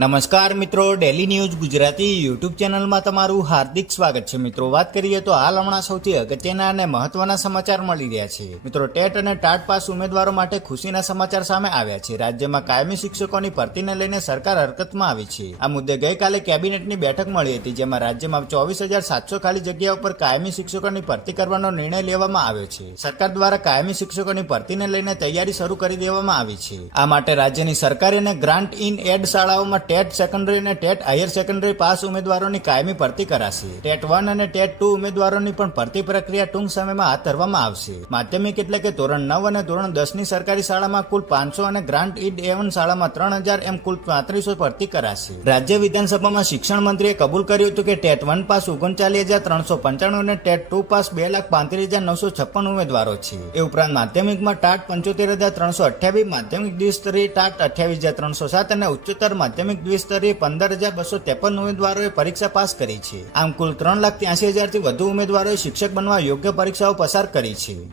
નમસ્કાર મિત્રો, daily news Gujarati YouTube ચેનલમાં તમારું હાર્દિક સ્વાગત છે। મિત્રો, વાત કરીએ તો હાલ હમણાં સૌથી અગત્યના અને મહત્વના સમાચાર મળી રહ્યા છે। મિત્રો, ટેટ અને ટાટ પાસ ઉમેદવારો માટે ખુશીના સમાચાર સામે આવ્યા છે। રાજ્યમાં કાયમી શિક્ષકોની ભરતીને લઈને સરકાર હરકતમાં આવી છે। આ મુદ્દે ગઈકાલે કેબિનેટની બેઠક મળી હતી, જેમાં રાજ્યમાં 24,700 ખાલી જગ્યાઓ પર કાયમી શિક્ષકોની ભરતી કરવાનો નિર્ણય લેવામાં આવ્યો છે। સરકાર દ્વારા કાયમી શિક્ષકોની ભરતીને લઈને તૈયારી શરૂ કરી દેવામાં આવી છે। આ માટે રાજ્યની સરકારી અને ગ્રાન્ટ ઇન એડ શાળાઓમાં ટેટ સેકન્ડરી અને ટેટ હાયર સેકન્ડરી પાસ ઉમેદવારોની કાયમી ભરતી કરાશે। ટેટ 1 અને ટેટ 2 ઉમેદવારોની પણ ભરતી પ્રક્રિયા ટૂંક સમયમાં હાથ ધરવામાં આવશે। માધ્યમિક એટલે કે ધોરણ 9 અને ધોરણ 10ની સરકારી શાળામાં કુલ 500 અને ગ્રાન્ટ ઇન A1 શાળામાં 3000 એમ કુલ 3500 ભરતી કરાશે। રાજ્ય વિધાનસભામાં શિક્ષણ મંત્રીએ કબૂલ કર્યું હતું કે ટેટ 1 પાસ 39,395 અને ટેટ 2 પાસ 2,35,956 ઉમેદવારો છે। એ ઉપરાંત માધ્યમિકમાં ટાટ 75,328, માધ્યમિક દ્વિસ્તરીય ટાટ 28,307 અને ઉચ્ચતર માધ્યમિક દ્વિસ્તરીય 15,253 ઉમેદવારોએ પરીક્ષા પાસ કરી છે। આમ કુલ 3,83,000થી વધુ ઉમેદવારોએ શિક્ષક બનવા યોગ્ય પરીક્ષાઓ પસાર કરી છે।